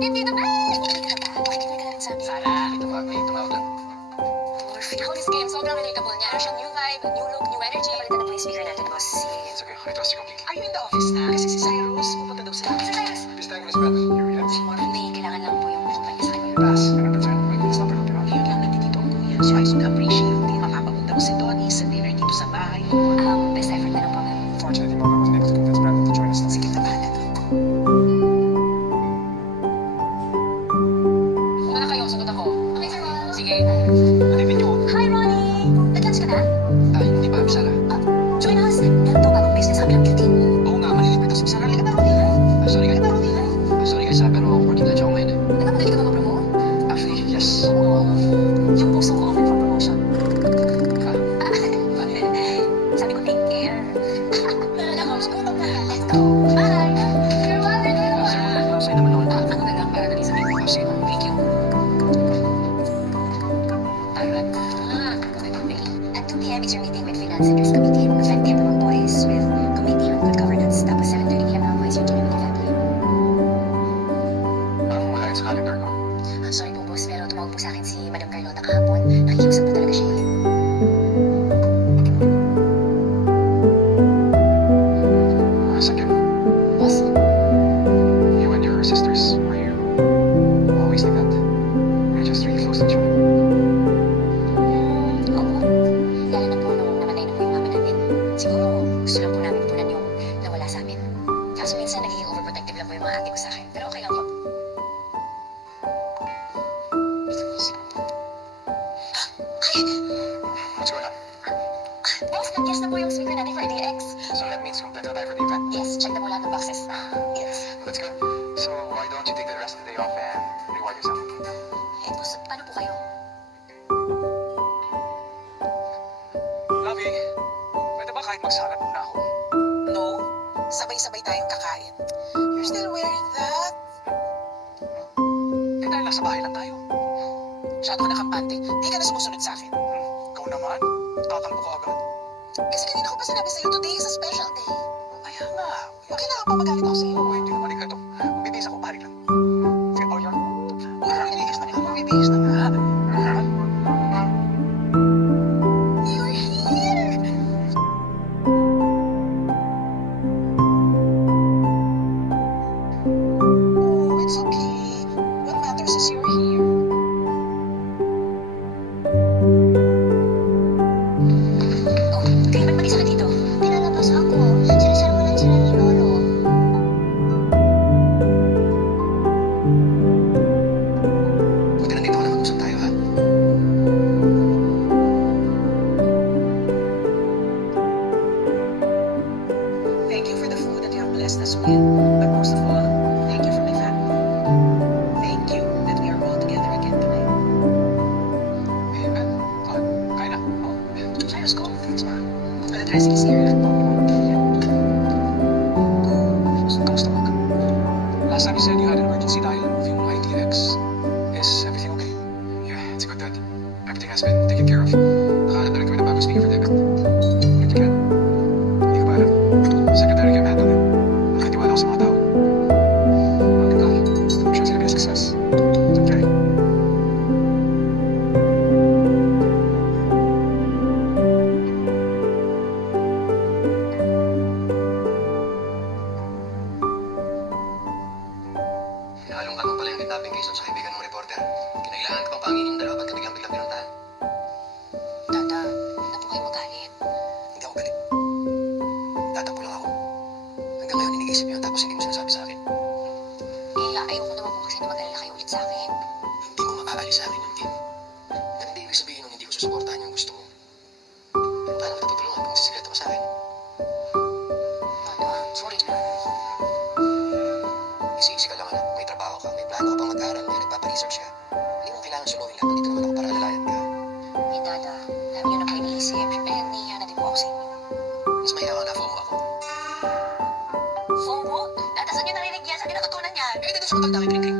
Hindi naman! Okay ka na ba? Pakikinig ka na rin sa amin. Sara! May tumawag lang. Ako this game, sobrang relatable niya. Ano siya, new vibe, new look, new energy. Palitan na po yung speaker natin, boss. It's okay. I trust you completely. Are you in the office na? Kasi si Cyrus, pupunta daw sila. Si Cyrus, This time is better. You read it? hindi, kailangan lang po yung kumpanya sa kanya. Pass. Ganun ba dyan? It's not perfect, diba? Ngayon lang nandito ang kuya. So I soon appreciate. Hindi mapapapunta ko si Donnie sa dinner dito sa bahay. Best effort na lang po, ma'am. Fortunately, Mama wasn't able to convince Brandon to join us. Sige na bahala doon. Una na kayo, sagot ako. Okay, sir, Ron. Sige. Alipin niyo. Hi, Ronnie! Nag-lunch ka na? Hindi pa, Sara. Join us. Meron to bagong business sa kabilang beauty. Oo nga, malilipit ako si Sara. Halika na, Ronnie. Sorry guys. Sorry guys, pero working na siya ako ngayon. Nagkamadali ka ba mag-promote? Actually, yes. Oo. Yung puso ko open for promotion. Sabi ko, take care. Let's go. Bye! You're welcome. Sa'yo naman ako. Ano na lang para dali sa video. Sige. Thank you. Alright. At 2 p.m. is your meeting with Finance and Risk Committee. 5 p.m. naman boys with Committee on Good Governance. Tapos 7:30 p.m. naman boys yung dinner with your family. Parang malayo sa calendar ko. Sorry po boss, pero tumawag po sa akin si Madam Carlota kahapon. Nakikiusap po talaga siya. Second, Boss? you and your sisters, were you always like that? Were you just really close to each other? Oo. Lalo na po nung namatay na po yung mama namin. Siguro gusto lang po namin punan yung nawala sa amin. Kaso minsan nagiging overprotective lang po yung mga ate ko sa akin. Pero okay lang po. What's going on? Boss, nag-guess na po yung speaker natin for DX. So that means complete na tayo for the event? Yes, check na po lahat ng boxes. Yes. That's good. So why don't you take the rest of the day off and reward yourself? Eh, boss, paano po kayo? Lovey, pwede ba kahit magsalat muna ako? No, sabay-sabay tayong kakain. You're still wearing that? Eh dahil nasa bahay lang tayo. Masyado ka nakampante. Di ka na sumusunod sa akin. Ikaw naman, tatampo ka agad. Kasi kanina ko pa sinabi sa'yo, today is a special day. Kaya nga. Kailangan pa magalit ako sa'yo. Oo, hindi naman ikaw. Bibihis ako, pari lang. Sige, oh, yan. Bibihis na nga. Bibihis na nga. You're here! Oh, it's okay. What matters is you're here. Oh, kayo ba't mag-isa ka dito? Pinalabas ako. Sinasalunan sila ni Lolo. Buti nandito ka na mag-usap tayo, ha? Thank you for the food that you have blessed us with. But most of all, thank you for my family. Thank you that we are all together again tonight. Eh, Ben, kain na. Oh, Cyrus, go. thanks, man. I'll address you here. Kamusta ka? Last time you said you had an emergency dial with yung ITX. Is everything okay? Yeah, it's good, Dad. Everything has been taken care of. Nakahanap na rin kami ng bagong speaker for the event. Good to get. Hindi ka ba alam? Secretary Kim handle it. Nakatiwala ako sa mga tao. Good luck. I'm sure it's gonna be a success. It's okay. Halong-halong pala yung kidnapping case sa kaibigan mong reporter. Kinailangan ka pang pangingin yung dalawa. Ba't ka biglang pinuntahan? Dada, na po kayo magalit. Hindi ako galit. Tatampo lang ako. Hanggang ngayon iniisip yun tapos hindi mo sinasabi sa akin. Eh, ayoko naman po kasi na mag-alala kayo ulit sa akin. Hindi mo makaalis sa akin yung Kim. Pero hindi ibig sabihin nung hindi ko susuportahan yung gusto mo. Pero paano kita tutulungan kung sisikreto mo sa akin? Dada, sorry na. Easy-easy ka lang anak. May trabaho ka, may plano ka pang mag-aaral, may nagpaparesearch ka. Hindi mo kailangan suluhin lahat. Nandito naman ako para alalayan ka. Eh, Dada, dami nyo na po iniisip. Eh, niya na din po ako sa inyo. Mas mahiya ka na FOMO ako. FOMO? Dada, saan nyo narinig yan? Saan nyo natutunan yan? Eh, dito sa matanda kay Kring Kring.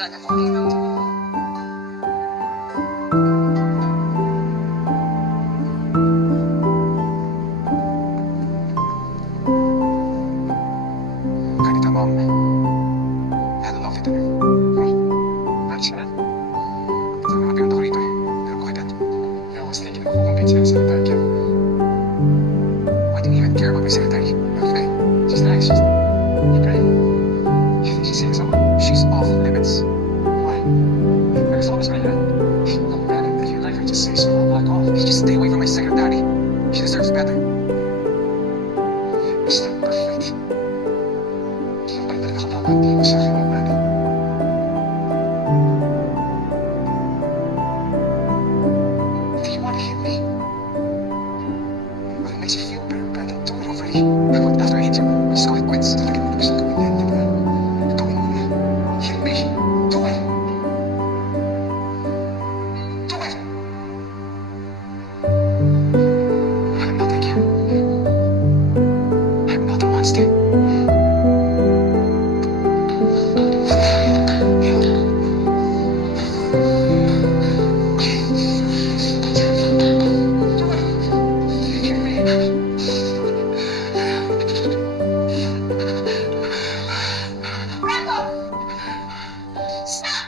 Dada, sorry no. Ganito, Mom. kahit sila secretary Kim. Why do you even care about my secretary? Okay, she's nice. She's pretty. You think she's saying something? She's off limits. Why? Because always like that. Look, man, if you like her, just say so. I'll back off. You just stay away from my secretary. She deserves better. Mr. Perfect. Kapag talaga kapapati mo sa akin, man. Do you want to hit me? Well, it makes you feel better, Brandon. Do it already. After I hit you, we'll just call it quits. Talaga mo na gusto gawin yan, di ba? Gawin mo na. Hit me. Do it. Do it. I'm not like you. I'm not a monster. Brando! Stop!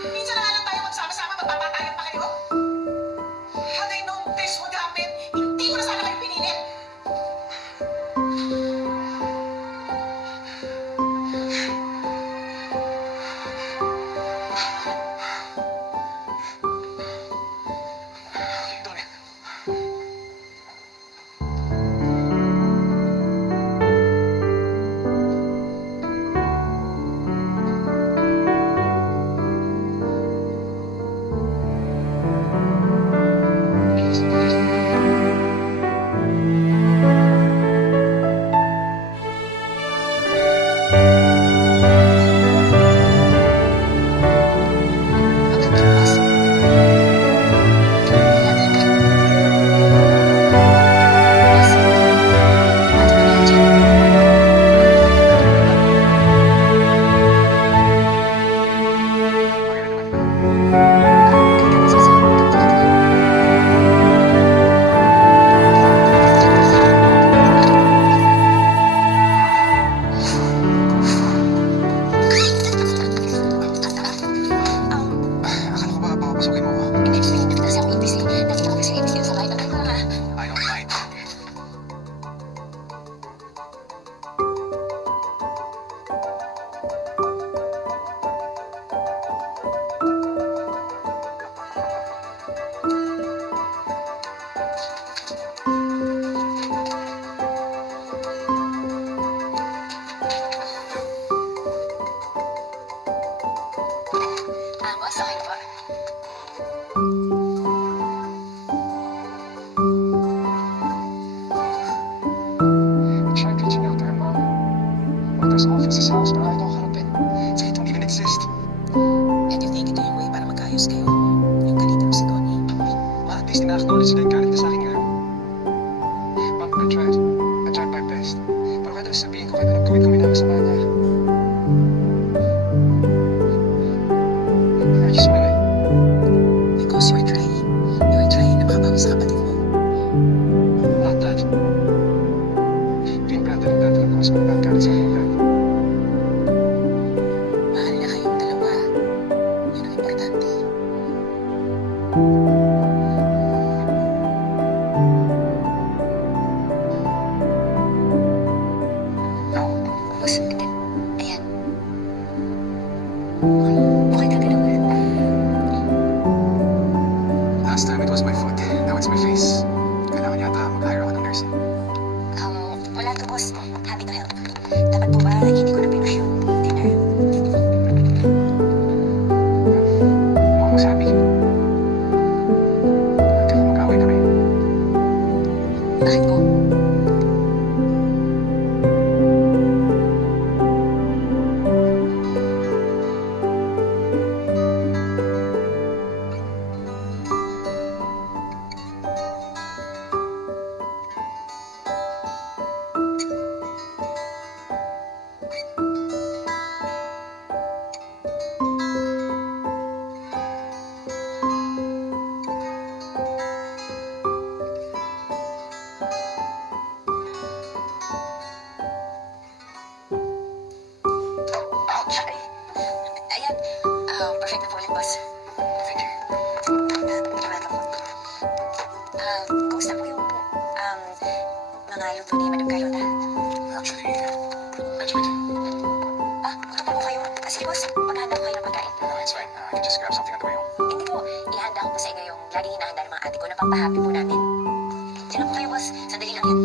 Minsan na nga lang tayo magsama-sama, magpapatayan pa kayo. Had I known this would happen, hindi ko na sana kayo pinilit. Dori. Maganda, boss. Boss, ano nangyari dyan? Okay na naman. Sige, gawin natin. Akala ko ba papapasukin mo ako? Hindi, hindi kasi ako ibis eh. Nakita ko kasi ibis dito sa bahay. Ano nga? I don't mind. Boss, okay po. I tried reaching out to her mom. Mother's office is house, pero ayaw daw harapin. So it don't even exist. And you think ito yung way para magkaayos kayo? Yung galitin mo si Connie? At least ina-acknowledge nila yung galit niya sa akin ngayon. Mom, I tried. I tried my best. Pero kada sabihin ko kayo na gawin ko minamasa niya. I just wanna... Because you were trying. You were trying na makabawi sa kapatid mo. Not that. Being Brandon and Dad talaga mas malaking galit sa akin ng dad. Mahal na kayong dalawa. Yun ang importante. Boss, hindi. Ayan. Okay na ganun. Last time it was my foot. Now it's my face. Kailangan yata mag-hire ako ng nurse. Wala to, boss. Happy to help. Dapat po ba hindi ko na pinush yung dinner? Mukhang mas happy. Until mag-away kami. Bakit po? Ayan. Perfect na po ulit, boss. Thank you. Maraming po. the way home. Hindi po, ihanda ko po sa inyo yung laging hinahanda ng mga ate ko na pampahappy po namin. Diyan lang po kayo, boss. Sandali lang yan.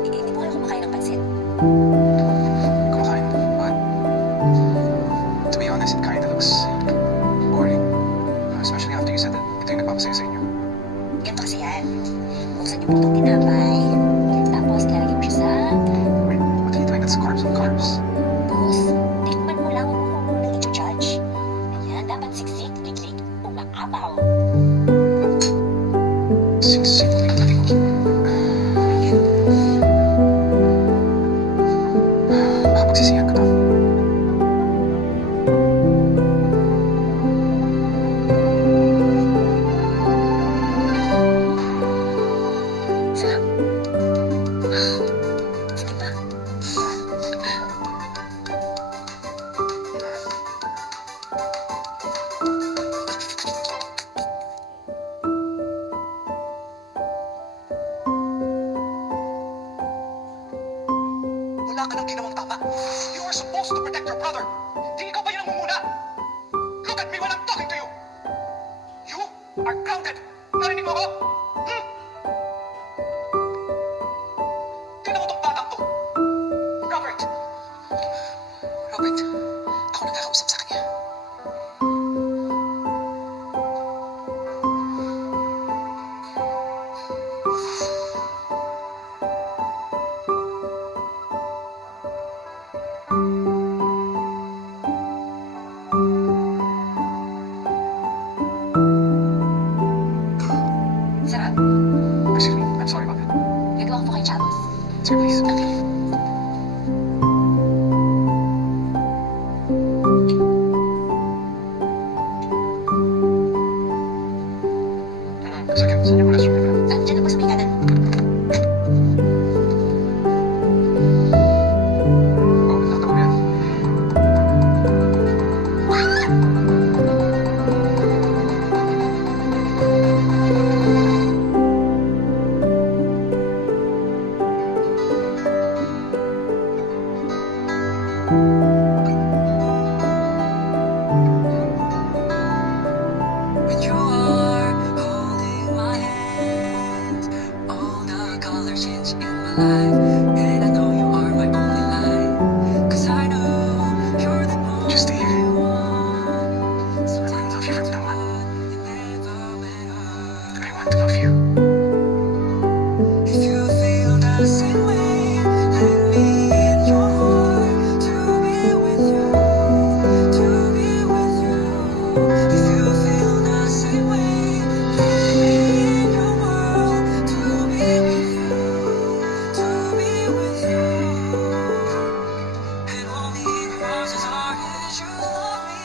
Hindi po kayo kumakain ng pansit. Kumakain, but to be honest, it kinda looks boring. Especially after you said that ito yung nagpapasaya sa inyo. Ganito kasi yan. Buksan niyo po itong tinapay. Tapos, lalagyan mo siya sa... Wait, what are you doing? That's carbs on carbs. Boss, tikman mo lang kung ano nang i-judge. Ayan, dapat siksik, liklik, umaapaw. Siksik, liklik. Baka pagsisihan ko to. Sarap. Sige pa. Wala ka nang ginawang tama. You were supposed to protect your brother. Di ikaw ba yung namumuna? Look at me when I'm talking to you. You are grounded. Narinig mo ako? Hmm? Tingnan mo tong batang to. Robert. Robert, ako nagkakausap sa kanya. Sarap. Excuse me, I'm sorry about that. Gagawa ko po kay Chavos. Sir, please. Okay. Sige, saan yung restroom nila? Diyan na po sa may kanan. Oh, nakatago yan. When you are holding my hand, all the colors change in my life, and I know you are my only light. 'Cause I know you're the Just stay here. only one. So I love you from now on. you never met her. I want to love you. If you feel the same way, let me in your heart to be with you, to be with you. If you feel the same way, let me in your world to be with you, to be with you. And all the roses are as you love me.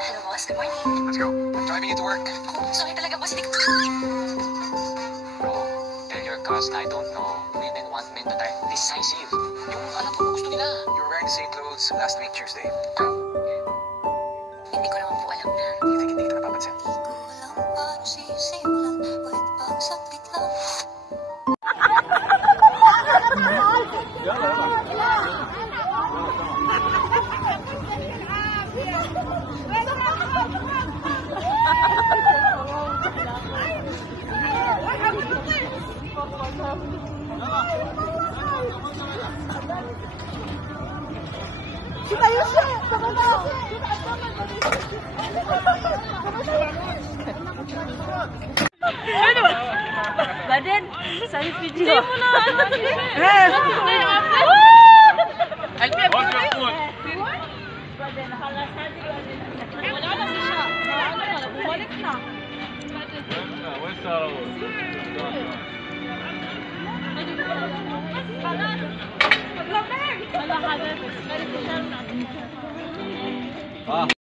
Hello, boss. Good morning. Let's go. I'm driving you to work. Sorry talaga, boss. Hindi ko... Bro, tell your cuz I don't know. Women want men that are decisive. Yung alam ko gusto nila. You were wearing the same clothes last week, Tuesday. Hindi ko naman po alam na... You think hindi kita napapansin? Di ko alam paano sisimulan, pwede bang saglit lang? Baden, sa video. Hindi mo na ano. Ah.